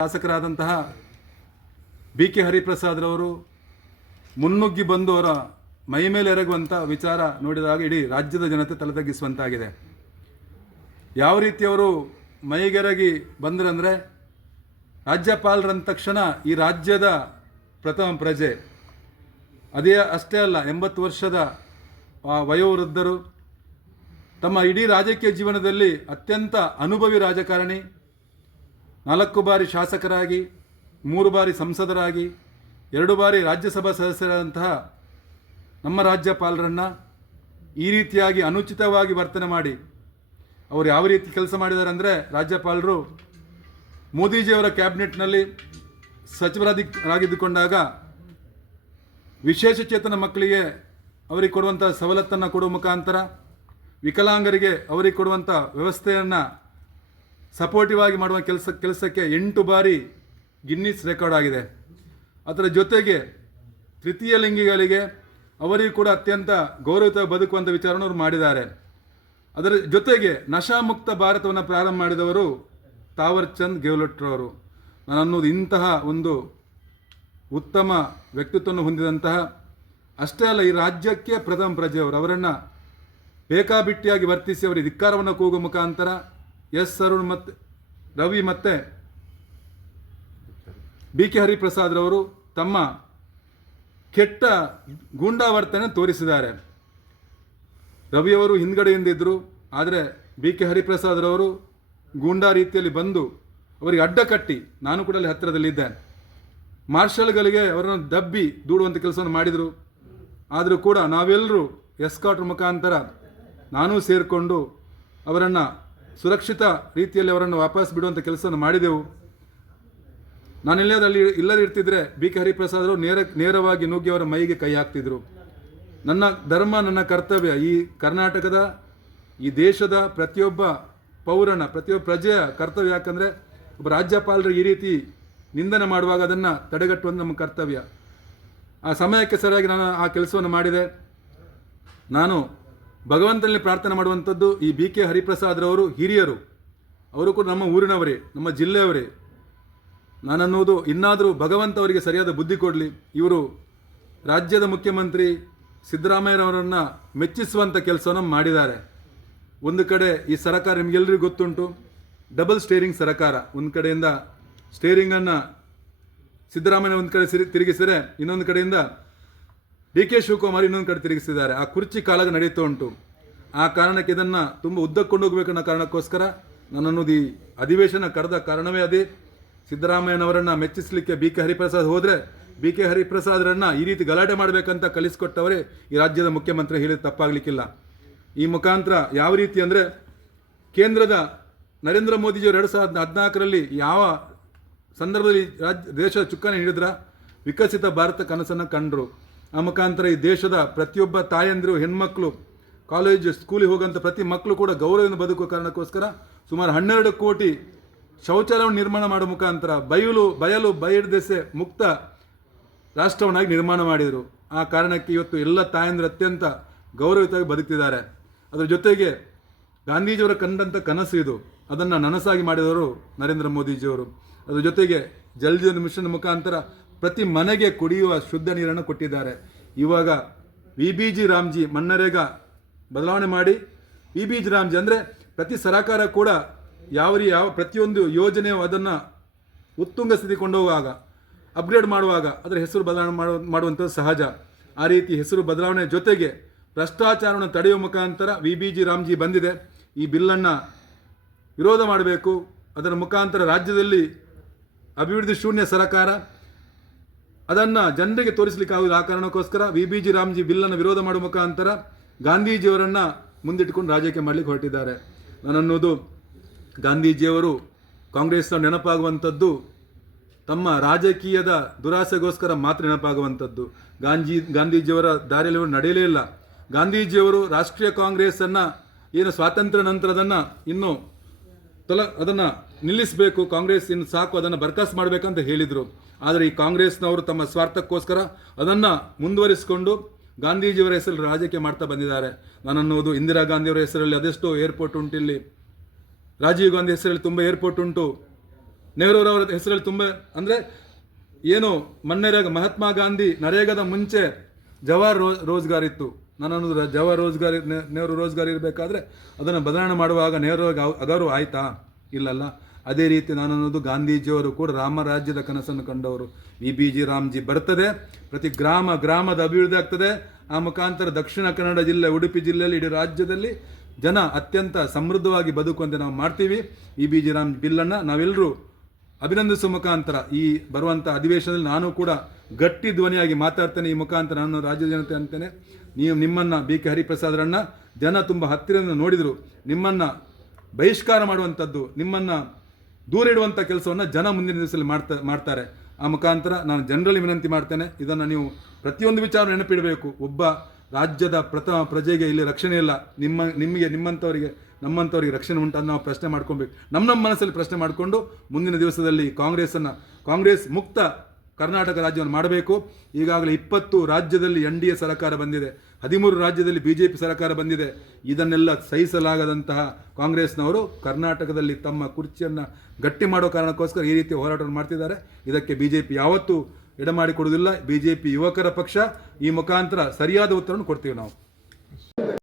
ಶಾಸಕರಾದಂತಹ BK ಹರಿಪ್ರಸಾದ್ರವರು ಮುನ್ನುಗ್ಗಿ ಬಂದು ಅವರ ಮೈ ಮೇಲೆ ಎರಗುವಂಥ ವಿಚಾರ ನೋಡಿದಾಗ ಇಡೀ ರಾಜ್ಯದ ಜನತೆ ತಲೆತಗ್ಗಿಸುವಂತಾಗಿದೆ. ಯಾವ ರೀತಿ ಅವರು ಮೈಗೆರಗಿ ಬಂದ್ರಂದರೆ, ರಾಜ್ಯಪಾಲರಂದ ತಕ್ಷಣ ಈ ರಾಜ್ಯದ ಪ್ರಥಮ ಪ್ರಜೆ, ಅಷ್ಟೇ ಅಲ್ಲ 80 ವರ್ಷದ ವಯೋವೃದ್ಧರು, ತಮ್ಮ ಇಡೀ ರಾಜಕೀಯ ಜೀವನದಲ್ಲಿ ಅತ್ಯಂತ ಅನುಭವಿ ರಾಜಕಾರಣಿ, 4 ಬಾರಿ ಶಾಸಕರಾಗಿ, 3 ಬಾರಿ ಸಂಸದರಾಗಿ, 2 ಬಾರಿ ರಾಜ್ಯಸಭಾ ಸದಸ್ಯರಾದಂತಹ ನಮ್ಮ ರಾಜ್ಯಪಾಲರನ್ನು ಈ ರೀತಿಯಾಗಿ ಅನುಚಿತವಾಗಿ ವರ್ತನೆ ಮಾಡಿ ಅವರು ಯಾವ ರೀತಿ ಕೆಲಸ ಮಾಡಿದ್ದಾರೆ ಅಂದರೆ, ರಾಜ್ಯಪಾಲರು ಮೋದಿಜಿಯವರ ಕ್ಯಾಬಿನೆಟ್ನಲ್ಲಿ ಸಚಿವರಾಗಿದ್ದುಕೊಂಡಾಗ ವಿಶೇಷ ಚೇತನ ಮಕ್ಕಳಿಗೆ ಅವರಿಗೆ ಕೊಡುವಂಥ ಸವಲತ್ತನ್ನು ಕೊಡುವ ಮುಖಾಂತರ, ವಿಕಲಾಂಗರಿಗೆ ಅವರಿಗೆ ಕೊಡುವಂಥ ವ್ಯವಸ್ಥೆಯನ್ನು ಸಪೋರ್ಟಿವ್ ಆಗಿ ಮಾಡುವ ಕೆಲಸಕ್ಕೆ 8 ಬಾರಿ ಗಿನ್ನಿಸ್ ರೆಕಾರ್ಡ್ ಆಗಿದೆ. ಅದರ ಜೊತೆಗೆ ತೃತೀಯ ಲಿಂಗಿಗಳಿಗೆ ಅವರಿಗೂ ಕೂಡ ಅತ್ಯಂತ ಗೌರವಯುತ ಬದುಕುವಂಥ ವಿಚಾರವನ್ನು ಅವರು ಮಾಡಿದ್ದಾರೆ. ಅದರ ಜೊತೆಗೆ ನಶಾಮುಕ್ತ ಭಾರತವನ್ನು ಪ್ರಾರಂಭ ಮಾಡಿದವರು ತಾವರ್ ಚಂದ್ ಗೆಹ್ಲೋಟ್ರವರು. ನಾನು ಅನ್ನೋದು ಇಂತಹ ಒಂದು ಉತ್ತಮ ವ್ಯಕ್ತಿತ್ವವನ್ನು ಹೊಂದಿದಂತಹ, ಅಷ್ಟೇ ಅಲ್ಲ ಈ ರಾಜ್ಯಕ್ಕೆ ಪ್ರಥಮ ಪ್ರಜೆಯವರು, ಅವರನ್ನು ಬೇಕಾಬಿಟ್ಟಿಯಾಗಿ ವರ್ತಿಸಿ ಅವರಿಗೆ ಧಿಕ್ಕಾರವನ್ನು ಕೂಗುವ ಮುಖಾಂತರ ಅರುಣ್ ಮತ್ತು ರವಿ ಮತ್ತು BK ಹರಿಪ್ರಸಾದ್ರವರು ತಮ್ಮ ಕೆಟ್ಟ ಗೂಂಡಾವರ್ತನೆ ತೋರಿಸಿದ್ದಾರೆ. ರವಿಯವರು ಹಿಂದ್ಗಡೆಯಿಂದಿದ್ದರು, ಆದರೆ BK ಹರಿಪ್ರಸಾದ್ರವರು ಗೂಂಡಾ ರೀತಿಯಲ್ಲಿ ಬಂದು ಅವರಿಗೆ ಅಡ್ಡ ಕಟ್ಟಿ, ನಾನು ಕೂಡ ಅಲ್ಲಿ ಹತ್ತಿರದಲ್ಲಿದ್ದೆ, ಮಾರ್ಷಲ್ಗಳಿಗೆ ಅವರನ್ನು ದಬ್ಬಿ ದೂಡುವಂಥ ಕೆಲಸವನ್ನು ಮಾಡಿದರು. ಆದರೂ ಕೂಡ ನಾವೆಲ್ಲರೂ ಎಸ್ಕಾರ್ಟ್ ಮುಖಾಂತರ ನಾನೂ ಸೇರಿಕೊಂಡು ಅವರನ್ನು ಸುರಕ್ಷಿತ ರೀತಿಯಲ್ಲಿ ಅವರನ್ನು ವಾಪಸ್ ಬಿಡುವಂಥ ಕೆಲಸವನ್ನು ಮಾಡಿದೆವು. ನಾನೆಲ್ಲದಲ್ಲಿ ಇಲ್ಲದಿರ್ತಿದ್ರೆ BK ಹರಿಪ್ರಸಾದರು ನೇರವಾಗಿ ನುಗ್ಗಿ ಅವರ ಮೈಗೆ ಕೈ ಹಾಕ್ತಿದ್ರು. ನನ್ನ ಧರ್ಮ, ನನ್ನ ಕರ್ತವ್ಯ, ಈ ಕರ್ನಾಟಕದ, ಈ ದೇಶದ ಪ್ರತಿಯೊಬ್ಬ ಪೌರನ, ಪ್ರತಿಯೊಬ್ಬ ಪ್ರಜೆಯ ಕರ್ತವ್ಯ. ಯಾಕಂದರೆ ಒಬ್ಬ ರಾಜ್ಯಪಾಲರು ಈ ರೀತಿ ನಿಂದನೆ ಮಾಡುವಾಗ ಅದನ್ನು ತಡೆಗಟ್ಟುವುದು ನಮ್ಮ ಕರ್ತವ್ಯ. ಆ ಸಮಯಕ್ಕೆ ಸರಿಯಾಗಿ ನಾನು ಆ ಕೆಲಸವನ್ನು ಮಾಡಿದೆ. ನಾನು ಭಗವಂತನಲ್ಲಿ ಪ್ರಾರ್ಥನೆ ಮಾಡುವಂಥದ್ದು, ಈ BK ಹರಿಪ್ರಸಾದ್ರವರು ಹಿರಿಯರು, ಅವರು ಕೂಡ ನಮ್ಮ ಊರಿನವರೇ, ನಮ್ಮ ಜಿಲ್ಲೆಯವರೇ. ನಾನನ್ನುವುದು ಇನ್ನಾದರೂ ಭಗವಂತ ಅವರಿಗೆ ಸರಿಯಾದ ಬುದ್ಧಿ ಕೊಡಲಿ. ಇವರು ರಾಜ್ಯದ ಮುಖ್ಯಮಂತ್ರಿ ಸಿದ್ದರಾಮಯ್ಯನವರನ್ನು ಮೆಚ್ಚಿಸುವಂಥ ಕೆಲಸವನ್ನು ಮಾಡಿದ್ದಾರೆ. ಒಂದು ಕಡೆ ಈ ಸರ್ಕಾರ ನಿಮಗೆಲ್ಲರಿಗೂ ಗೊತ್ತುಂಟು, ಡಬಲ್ ಸ್ಟೇರಿಂಗ್ ಸರ್ಕಾರ. ಒಂದು ಕಡೆಯಿಂದ ಸ್ಟೇರಿಂಗನ್ನು ಸಿದ್ದರಾಮಯ್ಯ ಒಂದು ಕಡೆ ತಿರುಗಿಸಿದರೆ, ಇನ್ನೊಂದು ಕಡೆಯಿಂದ DK ಶಿವಕುಮಾರ್ ಇನ್ನೊಂದು ಕಡೆ ತಿರುಗಿಸಿದ್ದಾರೆ. ಆ ಕುರ್ಚಿ ಕಾಲಾಗ ನಡೀತಾ ಉಂಟು. ಆ ಕಾರಣಕ್ಕೆ ಇದನ್ನು ತುಂಬ ಉದ್ದಕ್ಕೊಂಡು ಹೋಗಬೇಕನ್ನೋ ಕಾರಣಕ್ಕೋಸ್ಕರ ನನ್ನನ್ನೋದು ಈ ಅಧಿವೇಶನ ಕರೆದ ಕಾರಣವೇ ಅದೇ. ಸಿದ್ದರಾಮಯ್ಯನವರನ್ನು ಮೆಚ್ಚಿಸಲಿಕ್ಕೆ BK ಹರಿಪ್ರಸಾದ್ ಹೋದರೆ, BK ಹರಿಪ್ರಸಾದ್ರನ್ನು ಈ ರೀತಿ ಗಲಾಟೆ ಮಾಡಬೇಕಂತ ಕಲಿಸಿಕೊಟ್ಟವರೇ ಈ ರಾಜ್ಯದ ಮುಖ್ಯಮಂತ್ರಿ, ಹೇಳಿದ ತಪ್ಪಾಗಲಿಕ್ಕಿಲ್ಲ. ಈ ಮುಖಾಂತರ ಯಾವ ರೀತಿ ಅಂದರೆ, ಕೇಂದ್ರದ ನರೇಂದ್ರ ಮೋದಿಜಿಯವರು 2014ರಲ್ಲಿ ಯಾವ ಸಂದರ್ಭದಲ್ಲಿ ದೇಶದ ಚುಕ್ಕಾಣಿ ಹಿಡಿದ್ರ, ವಿಕಸಿತ ಭಾರತ ಕನಸನ್ನು ಕಂಡರು. ಆ ಮುಖಾಂತರ ಈ ದೇಶದ ಪ್ರತಿಯೊಬ್ಬ ತಾಯಂದಿರು, ಹೆಣ್ಮಕ್ಳು, ಕಾಲೇಜು ಸ್ಕೂಲಿಗೆ ಹೋಗುವಂಥ ಪ್ರತಿ ಮಕ್ಕಳು ಕೂಡ ಗೌರವದಿಂದ ಬದುಕುವ ಕಾರಣಕ್ಕೋಸ್ಕರ ಸುಮಾರು 12 ಕೋಟಿ ಶೌಚಾಲಯವನ್ನು ನಿರ್ಮಾಣ ಮಾಡುವ ಮುಖಾಂತರ ಬಯಲು ಬಯರ್ದೆಸೆ ಮುಕ್ತ ರಾಷ್ಟ್ರವನ್ನಾಗಿ ನಿರ್ಮಾಣ ಮಾಡಿದರು. ಆ ಕಾರಣಕ್ಕೆ ಇವತ್ತು ಎಲ್ಲ ತಾಯಂದಿರು ಅತ್ಯಂತ ಗೌರವಯುತವಾಗಿ ಬದುಕ್ತಿದ್ದಾರೆ. ಅದರ ಜೊತೆಗೆ ಗಾಂಧೀಜಿಯವರ ಕಂಡಂಥ ಕನಸು ಇದು, ಅದನ್ನು ನನಸಾಗಿ ಮಾಡಿದವರು ನರೇಂದ್ರ ಮೋದಿಜಿಯವರು. ಅದರ ಜೊತೆಗೆ ಜಲ್ ಜೀವನ್ ಮಿಷನ್ ಮುಖಾಂತರ ಪ್ರತಿ ಮನೆಗೆ ಕುಡಿಯುವ ಶುದ್ಧ ನೀರನ್ನು ಕೊಟ್ಟಿದ್ದಾರೆ. ಇವಾಗ VBG ರಾಮ್ಜಿ ಮನ್ನರೇಗಾ ಬದಲಾವಣೆ ಮಾಡಿ VBG ರಾಮ್ಜಿ ಅಂದರೆ ಪ್ರತಿ ಸರಕಾರ ಕೂಡ ಯಾವ ಪ್ರತಿಯೊಂದು ಯೋಜನೆಯು ಅದನ್ನು ಉತ್ತುಂಗ ಸ್ಥಿತಿ ಕೊಂಡೋಗುವಾಗ, ಅಪ್ಗ್ರೇಡ್ ಮಾಡುವಾಗ ಅದರ ಹೆಸರು ಬದಲಾವಣೆ ಮಾಡುವಂಥದ್ದು ಸಹಜ. ಆ ರೀತಿ ಹೆಸರು ಬದಲಾವಣೆ ಜೊತೆಗೆ ಭ್ರಷ್ಟಾಚಾರವನ್ನು ತಡೆಯುವ ಮುಖಾಂತರ VBG ರಾಮ್ಜಿ ಬಂದಿದೆ. ಈ ಬಿಲ್ಲನ್ನು ವಿರೋಧ ಮಾಡಬೇಕು. ಅದರ ಮುಖಾಂತರ ರಾಜ್ಯದಲ್ಲಿ ಅಭಿವೃದ್ಧಿ ಶೂನ್ಯ ಸರ್ಕಾರ, ಅದನ್ನು ಜನರಿಗೆ ತೋರಿಸಲಿಕ್ಕಾಗುವುದು. ಆ ಕಾರಣಕ್ಕೋಸ್ಕರ VBG ರಾಮ್ಜಿ ಬಿಲ್ಲನ್ನು ವಿರೋಧ ಮಾಡುವ ಮುಖಾಂತರ ಗಾಂಧೀಜಿಯವರನ್ನು ಮುಂದಿಟ್ಟುಕೊಂಡು ರಾಜಕೀಯ ಮಾಡಲಿಕ್ಕೆ ಹೊರಟಿದ್ದಾರೆ. ನಾನನ್ನೋದು, ಗಾಂಧೀಜಿಯವರು ಕಾಂಗ್ರೆಸ್ನ ನೆನಪಾಗುವಂಥದ್ದು ತಮ್ಮ ರಾಜಕೀಯದ ದುರಾಸೆಗೋಸ್ಕರ ಮಾತ್ರ ನೆನಪಾಗುವಂಥದ್ದು. ಗಾಂಧೀಜಿಯವರ ದಾರಿಯಲ್ಲಿ ಅವರು ನಡೆಯಲೇ ಇಲ್ಲ. ಗಾಂಧೀಜಿಯವರು ರಾಷ್ಟ್ರೀಯ ಕಾಂಗ್ರೆಸ್ಸನ್ನು ಏನು ಸ್ವಾತಂತ್ರ್ಯ ನಂತರದನ್ನು ಇನ್ನೂ ಅದನ್ನು ನಿಲ್ಲಿಸಬೇಕು, ಕಾಂಗ್ರೆಸ್ ಇನ್ನು ಸಾಕು, ಅದನ್ನು ಬರ್ಖಾಸ್ತು ಮಾಡಬೇಕಂತ ಹೇಳಿದರು. ಆದರೆ ಈ ಕಾಂಗ್ರೆಸ್ನವರು ತಮ್ಮ ಸ್ವಾರ್ಥಕ್ಕೋಸ್ಕರ ಅದನ್ನು ಮುಂದುವರಿಸಿಕೊಂಡು ಗಾಂಧೀಜಿಯವರ ಹೆಸರಲ್ಲಿ ರಾಜಕೀಯ ಮಾಡ್ತಾ ಬಂದಿದ್ದಾರೆ. ನಾನನ್ನುವುದು, ಇಂದಿರಾ ಗಾಂಧಿಯವರ ಹೆಸರಲ್ಲಿ ಅದೆಷ್ಟೋ ಏರ್ಪೋರ್ಟ್ ಉಂಟು, ಇಲ್ಲಿ ರಾಜೀವ್ ಗಾಂಧಿ ಹೆಸರಲ್ಲಿ ತುಂಬ ಏರ್ಪೋರ್ಟ್ ಉಂಟು, ನೆಹರೂರವರ ಹೆಸರಲ್ಲಿ ತುಂಬ ಅಂದರೆ ಏನು ಮಹಾತ್ಮ ಗಾಂಧಿ ನರೇಗಾದ ಮುಂಚೆ ಜವಾಹರ್ ರೋಜ್ಗಾರ್ ಇತ್ತು. ನಾನು ಅನ್ನೋದು ಜವಾಹರ್ ರೋಜ್ಗಾರ್ ನೆಹರು ರೋಜ್ಗಾರ್ ಇರಬೇಕಾದ್ರೆ ಅದನ್ನು ಬದಲಾವಣೆ ಮಾಡುವಾಗ ನೆಹರು ಅಗೌರವ ಆಯಿತಾ? ಇಲ್ಲಲ್ಲ. ಅದೇ ರೀತಿ ನಾನು ಅನ್ನೋದು ಗಾಂಧೀಜಿಯವರು ಕೂಡ ರಾಮರಾಜ್ಯದ ಕನಸನ್ನು ಕಂಡವರು. VBG ರಾಮ್ಜಿ ಬರ್ತದೆ, ಪ್ರತಿ ಗ್ರಾಮದ ಅಭಿವೃದ್ಧಿ ಆಗ್ತದೆ. ಆ ಮುಖಾಂತರ ದಕ್ಷಿಣ ಕನ್ನಡ ಜಿಲ್ಲೆ, ಉಡುಪಿ ಜಿಲ್ಲೆಯಲ್ಲಿ, ಇಡೀ ರಾಜ್ಯದಲ್ಲಿ ಜನ ಅತ್ಯಂತ ಸಮೃದ್ಧವಾಗಿ ಬದುಕುವಂತೆ ನಾವು ಮಾಡ್ತೀವಿ. VBG ರಾಮ್ ಬಿಲ್ಲನ್ನು ನಾವೆಲ್ಲರೂ ಅಭಿನಂದಿಸುವ ಮುಖಾಂತರ ಈ ಬರುವಂಥ ಅಧಿವೇಶನದಲ್ಲಿ ನಾನು ಕೂಡ ಗಟ್ಟಿ ಧ್ವನಿಯಾಗಿ ಮಾತಾಡ್ತೇನೆ. ಈ ಮುಖಾಂತರ ನಾನು ರಾಜ್ಯ ಜನತೆ ಅಂತೇನೆ, ನಿಮ್ಮನ್ನು BK ಹರಿಪ್ರಸಾದ್ರನ್ನ ಜನ ತುಂಬ ಹತ್ತಿರದಿಂದ ನೋಡಿದರು. ನಿಮ್ಮನ್ನು ಬಹಿಷ್ಕಾರ ಮಾಡುವಂಥದ್ದು, ನಿಮ್ಮನ್ನು ದೂರ ಇಡುವಂಥ ಕೆಲಸವನ್ನು ಜನ ಮುಂದಿನ ದಿವಸದಲ್ಲಿ ಮಾಡ್ತಾರೆ. ಆ ಮುಖಾಂತರ ನಾನು ಜನರಲ್ಲಿ ವಿನಂತಿ ಮಾಡ್ತೇನೆ, ಇದನ್ನು ನೀವು ಪ್ರತಿಯೊಂದು ವಿಚಾರ ನೆನಪಿಡಬೇಕು. ಒಬ್ಬ ರಾಜ್ಯದ ಪ್ರಥಮ ಪ್ರಜೆಗೆ ಇಲ್ಲಿ ರಕ್ಷಣೆ ಇಲ್ಲ. ನಿಮ್ಮಂಥವರಿಗೆ ನಮ್ಮಂಥವ್ರಿಗೆ ರಕ್ಷಣೆ ಉಂಟು ನಾವು ಪ್ರಶ್ನೆ ಮಾಡ್ಕೊಬೇಕು. ನಮ್ಮ ಮನಸ್ಸಲ್ಲಿ ಪ್ರಶ್ನೆ ಮಾಡಿಕೊಂಡು ಮುಂದಿನ ದಿವಸದಲ್ಲಿ ಕಾಂಗ್ರೆಸ್ ಮುಕ್ತ ಕರ್ನಾಟಕ ರಾಜ್ಯವನ್ನು ಮಾಡಬೇಕು. ಈಗಾಗಲೇ 20 ರಾಜ್ಯದಲ್ಲಿ NDA ಸರ್ಕಾರ ಬಂದಿದೆ, 13 ರಾಜ್ಯದಲ್ಲಿ BJP ಸರ್ಕಾರ ಬಂದಿದೆ. ಇದನ್ನೆಲ್ಲ ಸಹಿಸಲಾಗದಂತಹ ಕಾಂಗ್ರೆಸ್ನವರು ಕರ್ನಾಟಕದಲ್ಲಿ ತಮ್ಮ ಕುರ್ಚಿಯನ್ನು ಗಟ್ಟಿ ಮಾಡೋ ಕಾರಣಕ್ಕೋಸ್ಕರ ಈ ರೀತಿ ಹೋರಾಟವನ್ನು ಮಾಡ್ತಿದ್ದಾರೆ. ಇದಕ್ಕೆ BJP ಯಾವತ್ತೂ ಎಡಮಾಡಿಕೊಡುವುದಿಲ್ಲ. BJP ಯುವಕರ ಪಕ್ಷ. ಈ ಮುಖಾಂತರ ಸರಿಯಾದ ಉತ್ತರವನ್ನು ಕೊಡ್ತೀವಿ ನಾವು.